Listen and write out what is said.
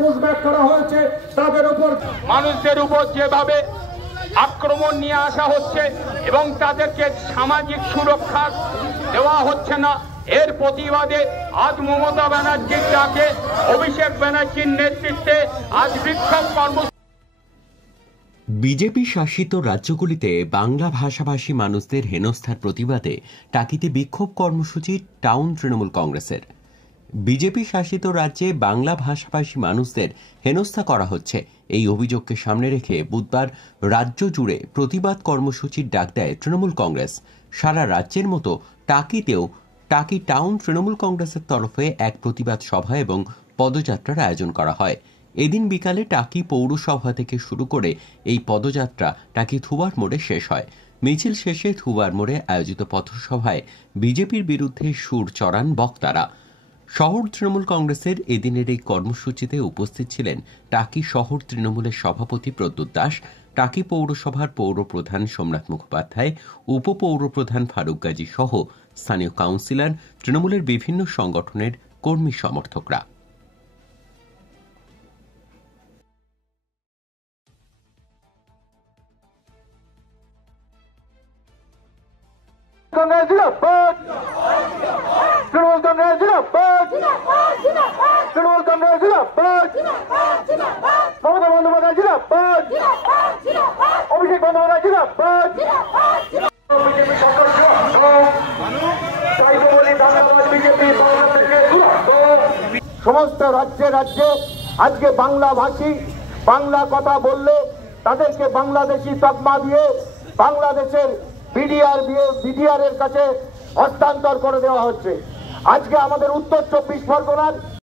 Pushback করা হয়েছে তাদের উপর, মানুষদের উপর যেভাবে আক্রমণ নিয়ে আসা হচ্ছে এবং তাদেরকে সামাজিক সুরক্ষা দেওয়া হচ্ছে না, এর প্রতিবাদে আজ মমতা ব্যানার্জির ডাকে অভিষেক ব্যানার্জির নেতৃত্বে আজ বিক্ষোভ কর্মসূচি। বিজেপি শাসিত রাজ্যগুলিতে বাংলা ভাষাভাষী মানুষদের হেনস্থার প্রতিবাদে টাকিতে বিক্ষোভ কর্মসূচি টাউন তৃণমূল কংগ্রেসের। বিজেপি শাসিত রাজ্যে বাংলা ভাষাভাষী মানুষদের হেনস্থা করা হচ্ছে, এই অভিযোগকে সামনে রেখে বুধবার রাজ্য জুড়ে প্রতিবাদ কর্মসূচির ডাক দেয় তৃণমূল কংগ্রেস। সারা রাজ্যের মতো টাকিতেও টাকি টাউন তৃণমূল কংগ্রেসের তরফে এক প্রতিবাদ সভা এবং পদযাত্রার আয়োজন করা হয়। এদিন বিকালে টাকি পৌরসভা থেকে শুরু করে এই পদযাত্রা টাকি থুবার মোড়ে শেষ হয়। মিছিল শেষে থুবার মোড়ে আয়োজিত পথসভায় বিজেপির বিরুদ্ধে সুর চড়ান বক্তারা। শহর তৃণমূল কংগ্রেসের এদিনের এই কর্মসূচিতে উপস্থিত ছিলেন টাকি শহর তৃণমূলের সভাপতি প্রদ্যুৎ দাস, টাকি পৌরসভার পৌরপ্রধান সোমনাথ মুখোপাধ্যায়, উপপৌরপ্রধান ফারুক গাজী সহ স্থানীয় কাউন্সিলর, তৃণমূলের বিভিন্ন সংগঠনের কর্মী সমর্থকরা। সমস্ত রাজ্যে রাজ্যে আজকে বাংলা ভাষী বাংলা কথা বললে তাদেরকে বাংলাদেশি তকমা দিয়ে বাংলাদেশের বিডিআর এর কাছে হস্তান্তর করে দেওয়া হচ্ছে। আজকে আমাদের উত্তর 24 পরগনার